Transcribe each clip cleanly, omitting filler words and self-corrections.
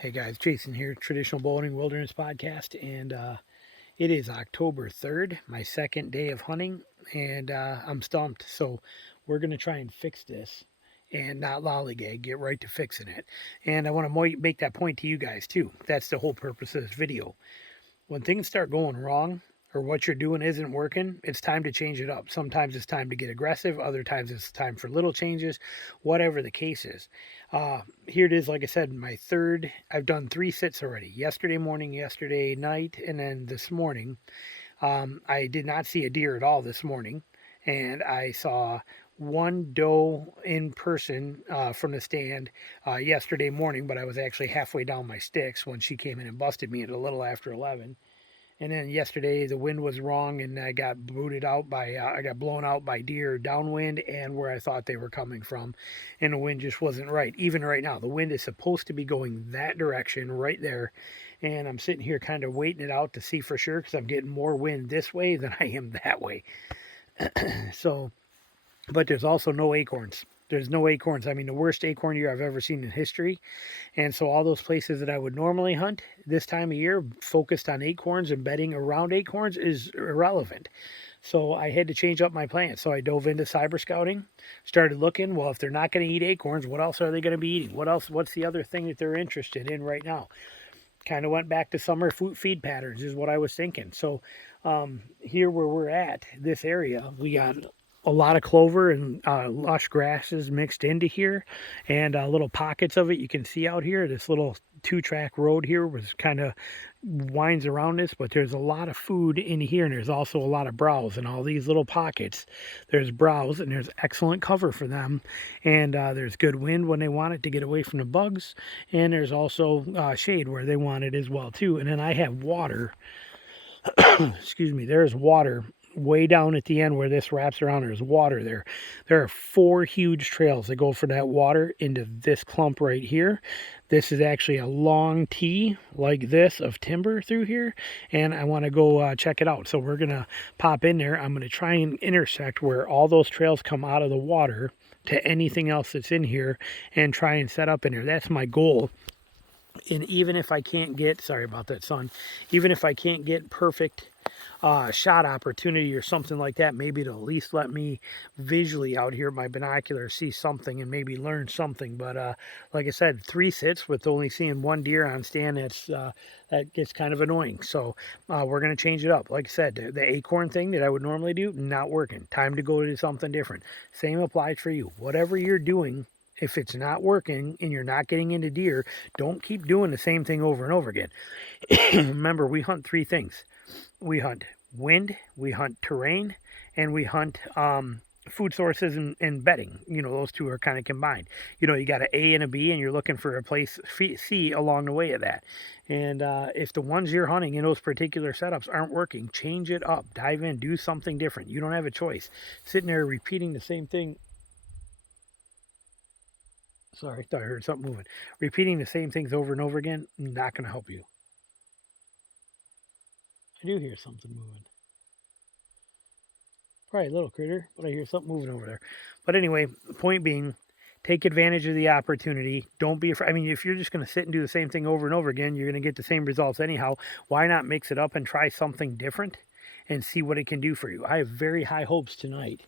Hey guys, Jason here, Traditional Bowhunting Wilderness Podcast, and it is October 3rd, my second day of hunting, and I'm stumped. So we're going to try and fix this and not lollygag, get right to fixing it. And I want to make that point to you guys too. That's the whole purpose of this video. When things start going wrong or what you're doing isn't working, it's time to change it up. Sometimes it's time to get aggressive. Other times it's time for little changes, whatever the case is. Here it is, like I said, my third. I've done 3 sits already. Yesterday morning, yesterday night, and then this morning. I did not see a deer at all this morning. And I saw one doe in person from the stand yesterday morning, but I was actually halfway down my sticks when she came in and busted me at a little after 11. And then yesterday the wind was wrong, and I got booted out by I got blown out by deer downwind and where I thought they were coming from, and the wind just wasn't right. Even right now, the wind is supposed to be going that direction right there, and I'm sitting here kind of waiting it out to see for sure because I'm getting more wind this way than I am that way. So, but there's also no acorns. There's no acorns. I mean, the worst acorn year I've ever seen in history. And so all those places that I would normally hunt this time of year focused on acorns and bedding around acorns is irrelevant. So I had to change up my plan. So I dove into cyber scouting, started looking, well, if they're not going to eat acorns, what else are they going to be eating? What else? What's the other thing that they're interested in right now? Kind of went back to summer feed patterns is what I was thinking. So here where we're at, this area, we got a lot of clover and lush grasses mixed into here, and little pockets of it you can see out here. This little 2-track road here was kind of winds around this, but there's a lot of food in here, and there's also a lot of browse in all these little pockets. There's browse, and there's excellent cover for them, and there's good wind when they want it to get away from the bugs, and there's also shade where they want it as well too. And then I have water. Excuse me, there's water way down at the end where this wraps around. There's water there. There are 4 huge trails that go for that water into this clump right here. This is actually a long T like this of timber through here, and I want to go check it out. So we're gonna pop in there. I'm gonna try and intersect where all those trails come out of the water to anything else that's in here and try and set up in there. That's my goal. And even if I can't get, sorry about that, son, even if I can't get perfect shot opportunity or something like that, maybe to at least let me visually out here at my binocular see something and maybe learn something. But like I said, 3 sits with only seeing 1 deer on stand, that gets kind of annoying. So we're going to change it up. Like I said, the acorn thing that I would normally do, not working. Time to go to something different. Same applies for you. Whatever you're doing, if it's not working and you're not getting into deer, don't keep doing the same thing over and over again. Remember, we hunt 3 things. We hunt wind, we hunt terrain, and we hunt food sources and bedding. You know, those 2 are kind of combined. You know, you got an A and a B, and you're looking for a place C along the way of that. And if the ones you're hunting in those particular setups aren't working, change it up. Dive in, do something different. You don't have a choice. Sitting there repeating the same thing. Sorry, I thought I heard something moving. Repeating the same things over and over again, not going to help you. I do hear something moving. Probably a little critter, but I hear something moving over there. But anyway, the point being, take advantage of the opportunity. Don't be afraid. I mean, if you're just going to sit and do the same thing over and over again, you're going to get the same results anyhow. Why not mix it up and try something different and see what it can do for you? I have very high hopes tonight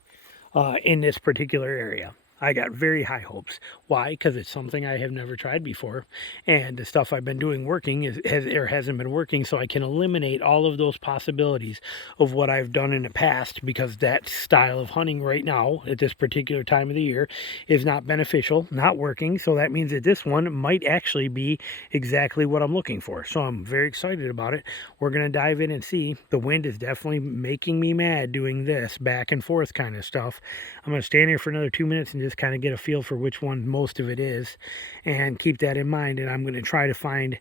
in this particular area. I got very high hopes. Why? Because it's something I have never tried before, and the stuff I've been doing hasn't been working, so I can eliminate all of those possibilities of what I've done in the past, because that style of hunting right now at this particular time of the year is not beneficial, not working. So that means that this one might actually be exactly what I'm looking for. So I'm very excited about it. We're going to dive in and see. The wind is definitely making me mad doing this back and forth kind of stuff. I'm going to stand here for another 2 minutes and just kind of get a feel for which one most of it is, and keep that in mind. And I'm going to try to find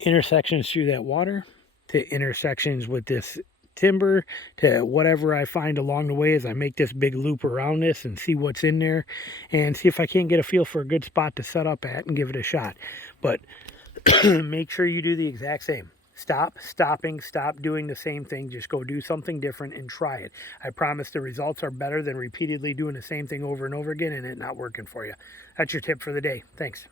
intersections through that water, to intersections with this timber, to whatever I find along the way as I make this big loop around this and see what's in there, and see if I can't get a feel for a good spot to set up and give it a shot. But make sure you do the exact same. Stop doing the same thing. Just go do something different and try it. I promise the results are better than repeatedly doing the same thing over and over again and it not working for you. That's your tip for the day. Thanks.